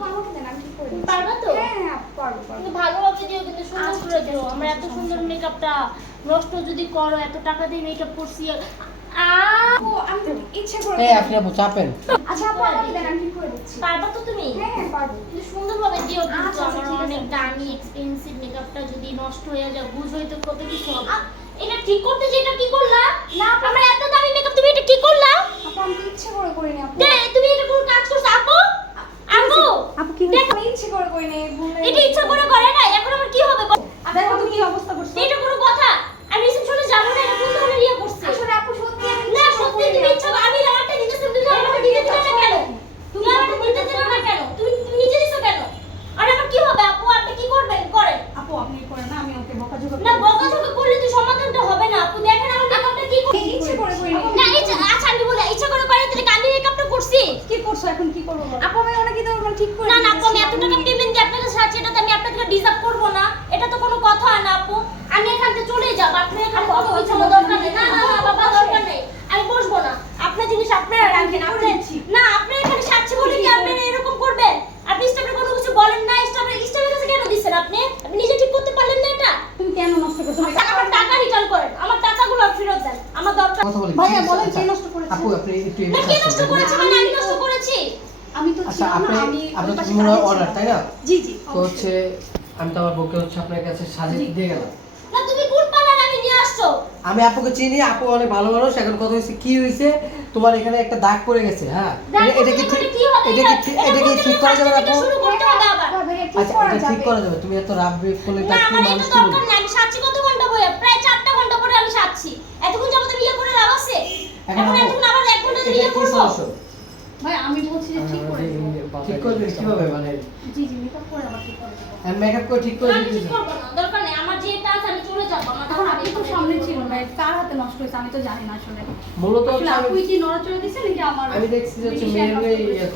আপু আমাকে দেন, আমি ঠিক করে দিচ্ছি। পারবা তো? হ্যাঁ হ্যাঁ আপু পারবো পারবো। কিন্তু ভালোভাবে দিও, কিন্তু সুন্দর আচ্ছা, করে ঠিক দিও। আছে, আমরা এত সমস্যা সুন্দর নেই। মেকআপটা নষ্ট যদি করো, এত টাকা দিয়ে মেকআপ করছি। আপু আমি তো ইচ্ছে করে এই আপনি আপু চাপেন। আচ্ছা আপু আমাকে দেন, আমি ঠিক করে দিচ্ছি। পারবা তো তুমি? হ্যাঁ হ্যাঁ পারবো। কিন্তু সুন্দরভাবে দিও, কিন্তু আচ্ছা, আচ্ছা, আমার ঠিক আছে। অনেক দামি এক্সপেন্সিভ মেকআপটা যদি নষ্ট হয়ে যায়, বুঝোই তো কত কিছু হবে। এটা ঠিক করতে যে এটা কি করলা? না আপু, আমার এত দামি মেকআপ, তুমি এটা কি করলা? আপু আমি তো ইচ্ছে করে করিনি আপু। তুমি এটা কোন কাজ করছো আপু? আপু আপু কি হয়েছে? আমি ইচ্ছে করে করিনি, ভুল হয়ে এটা ইচ্ছা করে করে না, এখন আমার কি হবে? দেখো তুমি কি অবস্থা করছো। এটা কোনো কথা? আমি রিসেপশনে যাব না, এটা কোন ধরনের ইয়ে করছে? আসলে আপু সত্যি আমি না ইচ্ছে করে সত্যি করিনি তুমি আপু। ইচ্ছা আমি আমারটা দিতেছি, তুমি আমারটা দিতে দিলে না কেন? তুমি আমারটা দিতে দিলে না কেন? তুমি নিজে দিছো কেন? আর আমার কি হবে আপু? আপনি কি করবেন করেন? আপু আপনি করেন না, আমি ওকে বকাঝকা না বকাঝকা করলে তো সমাধানটা হবে না আপু। দেখেন আমার মেকআপটা কি করছি। ইচ্ছে করে করিনি। না ইচ্ছা, আচ্ছা আমি বলি ইচ্ছা করে করে তাহলে কালি মেকআপটা করছি। কি করছো এখন, কি করবো বলো? আপু আমি অনেক তো ঠিক করে না না আপু, দিয়েছি। আমি এত টাকা পেমেন্ট দিয়ে আপনাকে সাহায্য, এটা তো আমি আপনাকে ডিজার্ভ করব না। এটা তো কোনো কথা হয় না আপু। আমি এখান থেকে চলে যাব, আপনি এখানে কোনো কিছু আমার দরকার নেই। না না না বাবা দরকার নেই, আমি বসবো না। আপনার জিনিস আপনারা রাখেন। আপনি না আপনি এখানে সাচ্ছি বলে কি আপনি এরকম করবেন? আপনি স্টাফের কোনো কিছু বলেন না। স্টাফের কাছে কেন দিচ্ছেন আপনি? আপনি নিজে ঠিক করতে পারলেন না এটা? তুমি কেন নষ্ট করছো? আমার টাকা রিটার্ন করেন, আমার টাকাগুলো ফেরত দেন, আমার দরকার। কথা বলি। ভাইয়া বলেন আচ্ছা, কে নষ্ট করেছে? আপু আপনি একটু না কে নষ্ট করেছে মানে আমি নষ্ট করেছি? আমি তো আচ্ছা ছিলাম না, আপনি আমি আপনি ওই তো পাশে মনে হয় কাজে অর্ডার ছিলাম। তাই না? জি জি তো হচ্ছে আমি তো আমার বউকে হচ্ছে আপনার কাছে সাজিয়ে দিয়ে গেলাম। না তুমি কোন পালার আমি নিয়ে আসছো? আমি আপুকে চিনি, আপু অনেক ভালো মানুষ। এখন কথা হচ্ছে কি হয়েছে, তোমার এখানে একটা দাগ পড়ে গেছে। হ্যাঁ এটা কি ঠিক, এটা কি ঠিক করা যাবে আপু? শুরু করতে হবে আবার। আচ্ছা এটা ঠিক করা যাবে। তুমি এত রাব বিপ করলে না তার কি আমার মানুষ এটা কি দরকার বলবে? নেই। আমি সাচ্ছি কত ঘন্টা বইয়া, প্রায় 4টা ঘন্টা পরে আমি সাচ্ছি। এতক্ষণ যাবত বিয়ে করে লাভ আছে? এখন এখন আপু, এতক্ষণ আবার 1 ঘন্টা এটা বিয়ে কি করব? solution? ভাই আমি বলছি যে ঠিক করে দেবো। ঠিক করে দিন কিভাবে মানে জি জি মেকআপ করে আবার ঠিক করে দেবো। মেকআপ করে ঠিক করে আমি ঠিক দিতে? করব না, দরকার নেই। আমার যেটা আছে আমি চলে যাব। আমার এখন আপনি তো সামনে ছিল না, কার হাতে নষ্ট হয়েছে আমি তো জানি না আসলে। মূলত আসলে হচ্ছে আপুই কি নড়াচড়া দিছে নাকি আমার? আমি দেখছি যে হচ্ছে beautician নষ্ট মেয়ের করেছে?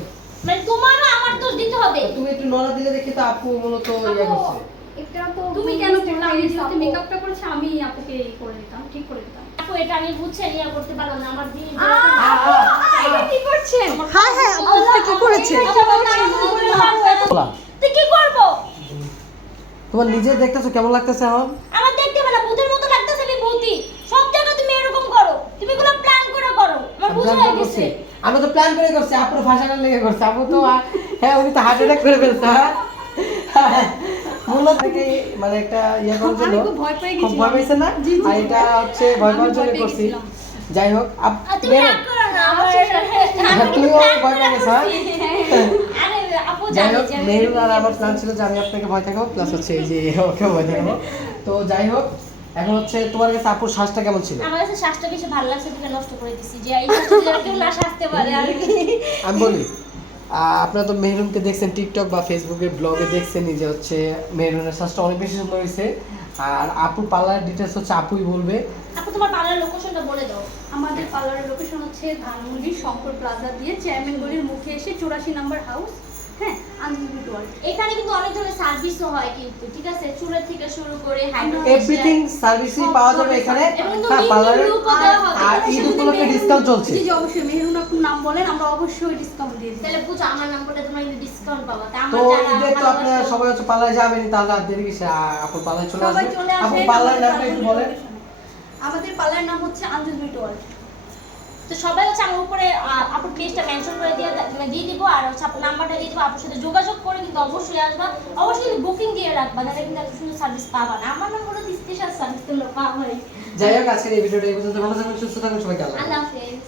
মানে তোমারও আমার দোষ দিতে হবে। তুমি একটু নড়া দিলে দেখি তো আপু মূলত ইয়া আপু, করছে। এটা তো তুমি কেন করলে? আমি যদি মেকআপটা করেছি আমি আপুকে এই করে দিতাম, ঠিক করে দিতাম। আপু এটা আমি বুঝছেন ইয়া করতে পারলাম না। আমার দিন এটা কি করছেন? হ্যাঁ হ্যাঁ আপু কি করেছে? বলা তুই কি করব? তোমার নিজে দেখতেছো কেমন লাগতেছে এখন? আমার দেখতে হবে না, ভূতের মতো লাগতেছে। আমি ভূতি। সব জায়গায় তুমি এরকম করো। তুমি এগুলো প্ল্যান করে করো। আমার আমি বুঝা plan হয়ে করে করছি। গেছে। আমি তো প্ল্যান করে করছি, আপুর ফাঁসানোর লেগে করছি। আপু তো হ্যাঁ উনি তো হার্ট অ্যাটাক করে ফেলছে। হ্যাঁ মূলত থেকে মানে একটা ইয়া করার জন্য আমি খুব ভয় পেয়ে খুব গেছিলাম। ভয় পেয়েছে না? জি, জি। আর এটা হচ্ছে ভয় পাওয়ার জন্য পেয়ে করছি। গেছিলাম। যাই হোক আর তুমি রাগ করো না। আমার তুমিও ভয় পেয়ে গেছো, হ্যাঁ? আরে আপু যাই জানে হোক যে আমি মেহেরুন আর আমার প্ল্যান ছিল যে আমি আপনাকে ভয় দেখাবো প্লাস হচ্ছে এই যে ওকে ভয় দেখাবো। তো যাই হোক এখন হচ্ছে তোমার কাছে আপুর শ্বাসটা কেমন ছিল? আমার কাছে শ্বাসটা বেশি ভালো লাগছে, তুমি নষ্ট করে দিছি। যে এই শ্বাসটা যেন কেউ না শাস্তে পারে আর কি। আমি বলি আপনারা তো মেহরুনকে দেখছেন টিকটক বা ফেসবুকে ব্লগে দেখছেনই যে হচ্ছে মেহরুনের শ্বাসটা অনেক বেশি সুন্দর হয়েছে। আর আপুর পার্লার ডিটেলস হচ্ছে আপুই বলবে। আপু তোমার পার্লার লোকেশনটা বলে দাও। আমাদের পার্লারের লোকেশন হচ্ছে ধানমন্ডি শঙ্কর প্লাজা দিয়ে চেয়ারম্যান গলির মুখে এসে 84 নম্বর হাউস। হ্যাঁ আনলিমিটেড ওয়ার্ল্ড। এখানে কিন্তু অনেক ধরনের সার্ভিসও হয় কিন্তু, ঠিক আছে? চুলের থেকে শুরু করে এভরিথিং সার্ভিসই পাওয়া যাবে এখানে। এবং হ্যাঁ পার্লারে লুকও দেওয়া হবে। আর ঈদ উপলক্ষে ডিসকাউন্ট চলছে। জি জি অবশ্যই মেহরুন আপুর নাম বলেন, আমরা অবশ্যই ডিসকাউন্ট দিয়ে দিই। তাহলে বুঝো আমার নাম্বারটা তোমরা কিন্তু ডিসকাউন্ট পাবা। তা তো আমার ঈদে তো আপনারা যারা সবাই হচ্ছে পার্লারে যাবেনই, তাহলে আর দেরি কিসে? আপুর পার্লারে চলে সবাই আসবে। চলে আপু আসেন পার্লারের আমাদের নামটা একটু ধানমন্ডি বলেন। লোকেশনে। আমাদের পার্লারের নাম হচ্ছে আঞ্জুস বিউটি ওয়ার্ল্ড। তো সবাই হচ্ছে আমার উপরে আপুর পেজটা মেনশন করে দিয়ে দিব, আর হচ্ছে আপনার নাম্বারটা দিয়ে দিব। আপুর সাথে যোগাযোগ করে কিন্তু অবশ্যই আসবা। অবশ্যই কিন্তু বুকিং দিয়ে রাখবা, তাহলে কিন্তু এত সুন্দর সার্ভিস পাবা না। আমার নাম হলো স্পেশাল সার্ভিস তোমরা পাবাই। যাই হোক আজকের এই ভিডিওটা এই পর্যন্ত। ভালো থাকুন, সুস্থ থাকুন, সবাইকে আল্লাহ হাফেজ। আল্লাহ হাফেজ।